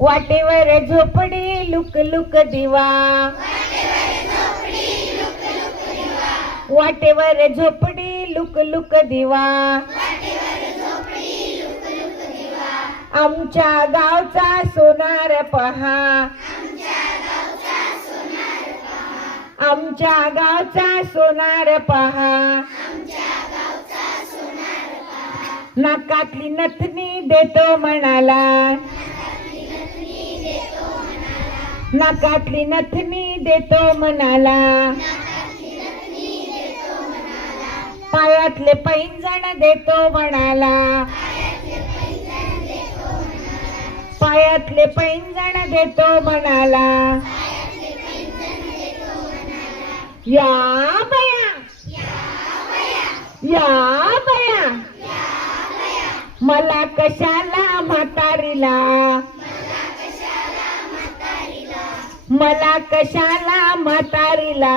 वाटेवर झोपडी look look दिवा. वाटेवर झोपडी लुक लुक दिवा. आमच्या गावचा सोनार पहा. आमच्या गावचा सोनार पहा. नाकातली नथनी देतो म्हणाला. नाकातली मी देतो म्हणाला पायातले पैंजण देतो म्हणाला पायातले पैंजण देतो म्हणाला या बया. या बया. मला कशाला म्हातारीला? मला कशाला म्हातारीला?